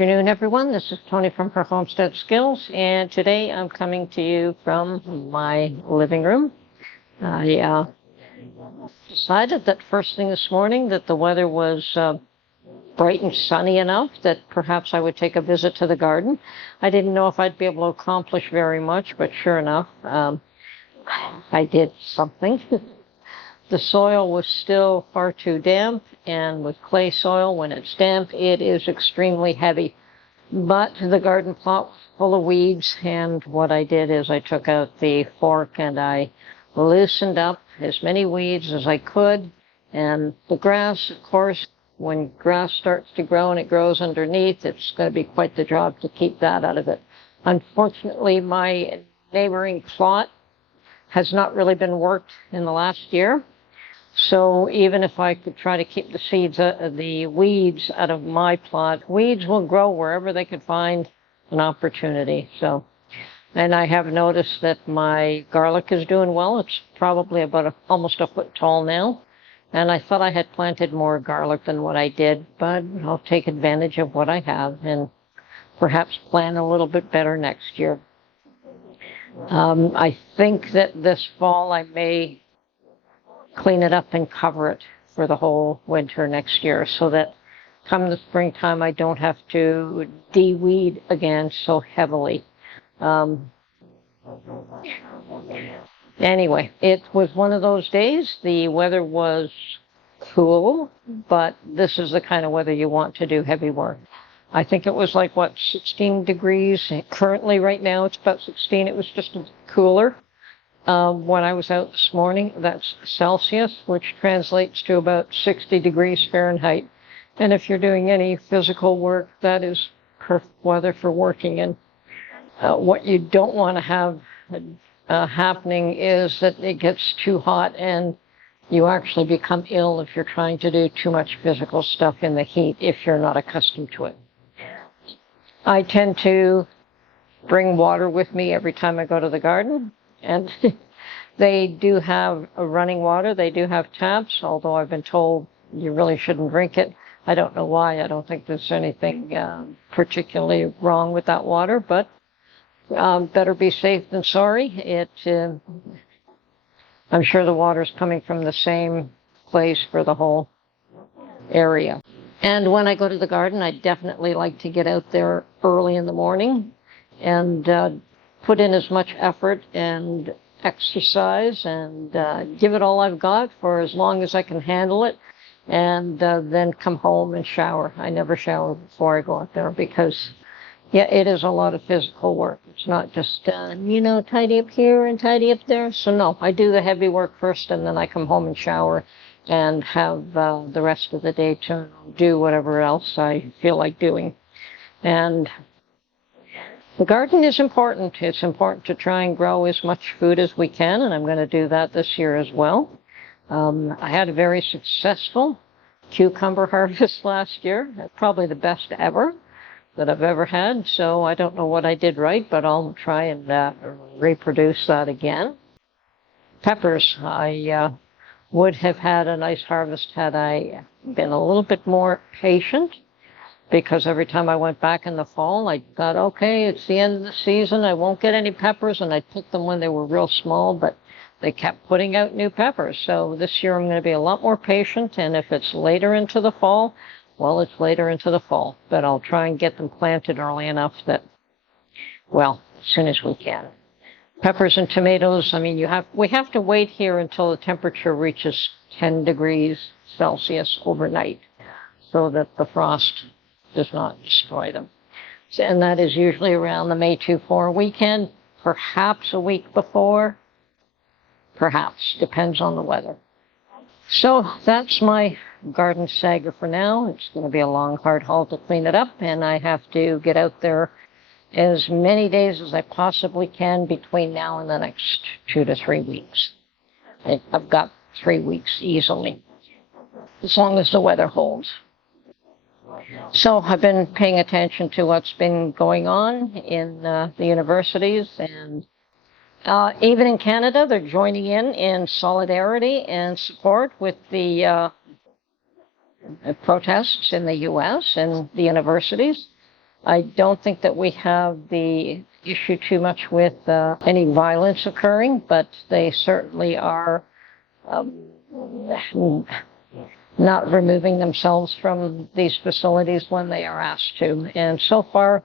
afternoon, everyone. This is Tony from Her Homestead Skills, and today I'm coming to you from my living room. I decided that first thing this morning that the weather was bright and sunny enough that perhaps I would take a visit to the garden. I didn't know if I'd be able to accomplish very much, but sure enough, I did something. The soil was still far too damp, and with clay soil, when it's damp, it is extremely heavy. But the garden plot was full of weeds, and what I did is I took out the fork and I loosened up as many weeds as I could. And the grass, of course, when grass starts to grow and it grows underneath, it's going to be quite the job to keep that out of it. Unfortunately, my neighboring plot has not really been worked in the last year. So even if I could try to keep the weeds out of my plot, weeds will grow wherever they could find an opportunity. And I have noticed that my garlic is doing well. It's probably about almost a foot tall now. And I thought I had planted more garlic than what I did, but I'll take advantage of what I have and perhaps plan a little bit better next year. I think that this fall I may clean it up and cover it for the whole winter next year so that come the springtime I don't have to de-weed again so heavily. Anyway, it was one of those days. The weather was cool, but this is the kind of weather you want to do heavy work. I think it was 16 degrees. Currently, right now, it's about 16. It was just cooler. When I was out this morning, that's Celsius, which translates to about 60 degrees Fahrenheit. And if you're doing any physical work, that is perfect weather for working in. What you don't want to have happening is that it gets too hot and you actually become ill if you're trying to do too much physical stuff in the heat if you're not accustomed to it. I tend to bring water with me every time I go to the garden. And they do have running water. They do have taps, although I've been told you really shouldn't drink it. I don't know why. I don't think there's anything particularly wrong with that water, but better be safe than sorry. I'm sure the water's coming from the same place for the whole area. And when I go to the garden, I definitely like to get out there early in the morning and put in as much effort and exercise and give it all I've got for as long as I can handle it, and then come home and shower. I never shower before I go out there because, it is a lot of physical work. It's not just, tidy up here and tidy up there. So no, I do the heavy work first, and then I come home and shower and have the rest of the day to do whatever else I feel like doing. And the garden is important. It's important to try and grow as much food as we can, and I'm going to do that this year as well. I had a very successful cucumber harvest last year, probably the best ever that I've ever had, so I don't know what I did right, but I'll try and reproduce that again. Peppers, I would have had a nice harvest had I been a little bit more patient, because every time I went back in the fall, I thought, okay, it's the end of the season, I won't get any peppers, and I took them when they were real small, but they kept putting out new peppers. So this year I'm going to be a lot more patient, and if it's later into the fall, well, it's later into the fall. But I'll try and get them planted early enough that, as soon as we can. Peppers and tomatoes, we have to wait here until the temperature reaches 10 degrees Celsius overnight so that the frost does not destroy them. And that is usually around the May 2-4 weekend, perhaps a week before, perhaps, depends on the weather. So that's my garden saga for now. It's going to be a long, hard haul to clean it up, and I have to get out there as many days as I possibly can between now and the next 2 to 3 weeks. I've got 3 weeks easily, as long as the weather holds. So I've been paying attention to what's been going on in the universities, and even in Canada, they're joining in solidarity and support with the protests in the U.S. and the universities. I don't think that we have the issue too much with any violence occurring, but they certainly are not removing themselves from these facilities when they are asked to. And so far,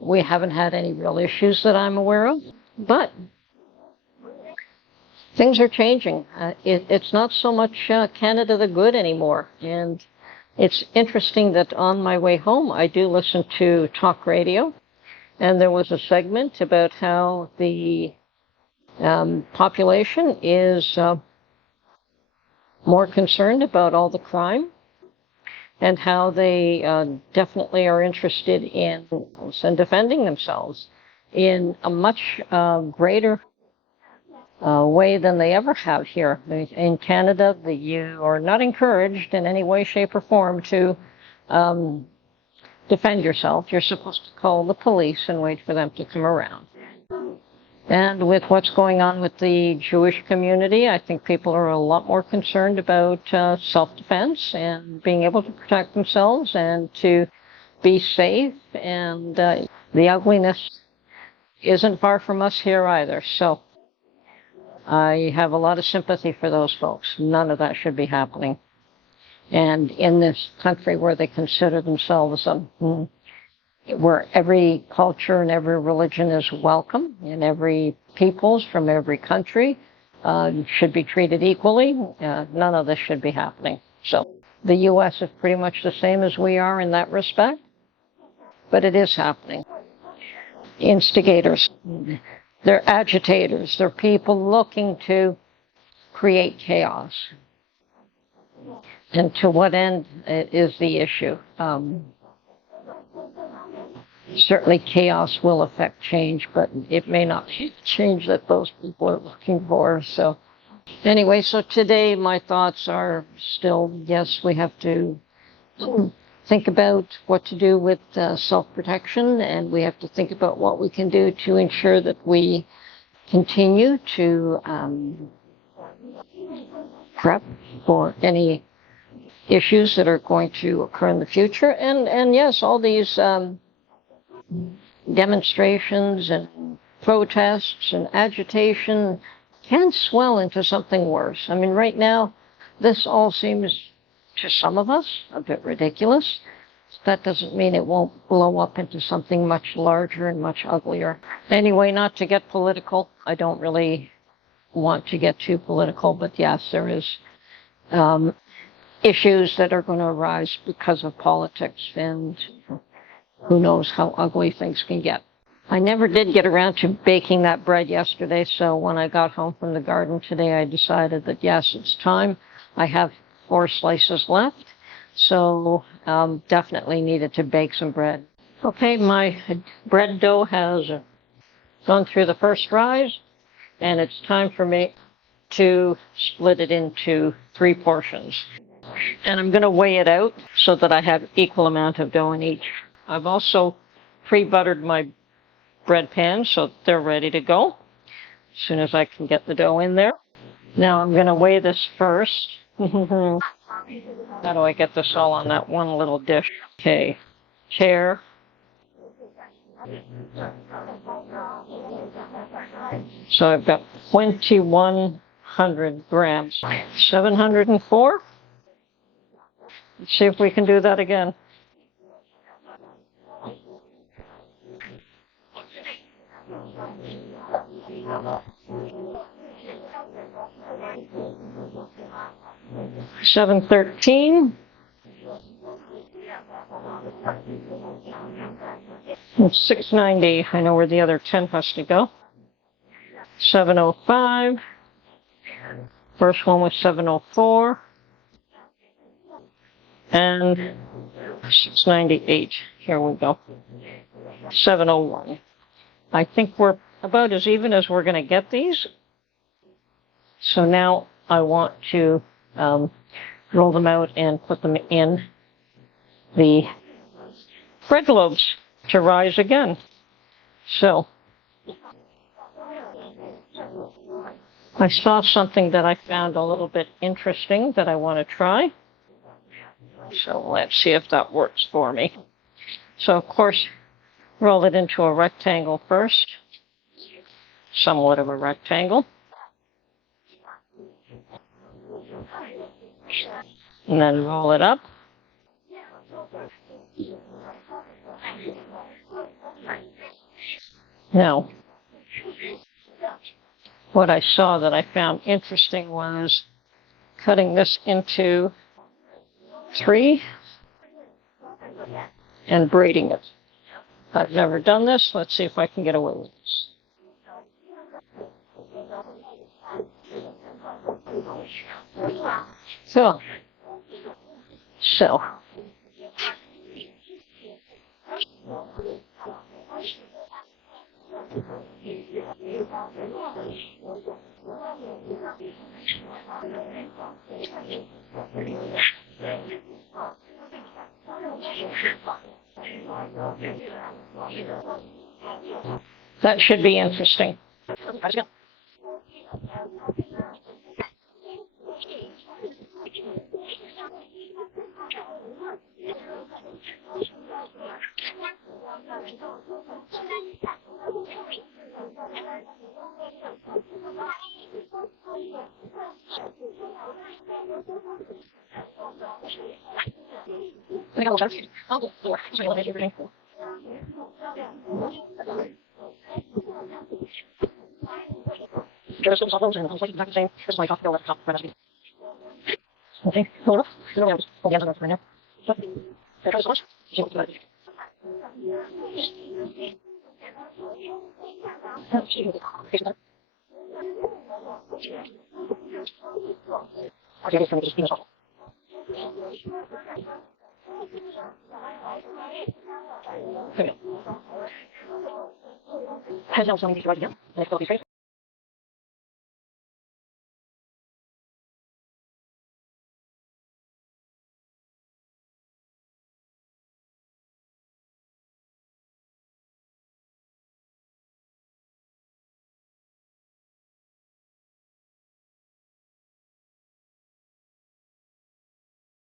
we haven't had any real issues that I'm aware of, but things are changing. It's not so much Canada the good anymore. And it's interesting that on my way home, I do listen to talk radio. And there was a segment about how the population is more concerned about all the crime and how they definitely are interested in and defending themselves in a much greater way than they ever have here. In Canada, you are not encouraged in any way, shape, or form to defend yourself. You're supposed to call the police and wait for them to come around. And with what's going on with the Jewish community, I think people are a lot more concerned about self-defense and being able to protect themselves and to be safe. And the ugliness isn't far from us here either. So I have a lot of sympathy for those folks. None of that should be happening. And in this country where they consider themselves where every culture and every religion is welcome, and every peoples from every country should be treated equally. None of this should be happening. So the U.S. is pretty much the same as we are in that respect, but it is happening. Instigators, they're agitators, they're people looking to create chaos. And to what end is the issue? Certainly chaos will affect change, but it may not be the change that those people are looking for. So anyway, so today my thoughts are still, yes, we have to think about what to do with self-protection, and we have to think about what we can do to ensure that we continue to prep for any issues that are going to occur in the future. And yes, all these demonstrations and protests and agitation can swell into something worse. I mean, right now, this all seems, to some of us, a bit ridiculous. That doesn't mean it won't blow up into something much larger and much uglier. Anyway, not to get political. I don't really want to get too political, but yes, there is issues that are going to arise because of politics, and who knows how ugly things can get. I never did get around to baking that bread yesterday, so when I got home from the garden today, I decided that yes, it's time. I have 4 slices left, so definitely needed to bake some bread. Okay, my bread dough has gone through the first rise, and it's time for me to split it into 3 portions. And I'm going to weigh it out so that I have equal amount of dough in each. I've also pre-buttered my bread pans so they're ready to go as soon as I can get the dough in there. Now I'm going to weigh this first. How do I get this all on that one little dish? Okay, chair. So I've got 2,100 grams. 704? Let's see if we can do that again. $713. $690. I know where the other 10 has to go. $705. First one was $704. And $698. Here we go. $701. I think we're about as even as we're going to get these. So now I want to roll them out and put them in the bread globes to rise again. So I saw something that I found a little bit interesting that I want to try. So let's see if that works for me. So of course, Roll it into a rectangle first, somewhat of a rectangle. And then roll it up. Now, what I saw that I found interesting was cutting this into 3 and braiding it. I've never done this. Let's see if I can get away with this. So, that should be interesting. Okay, hold up. Okay.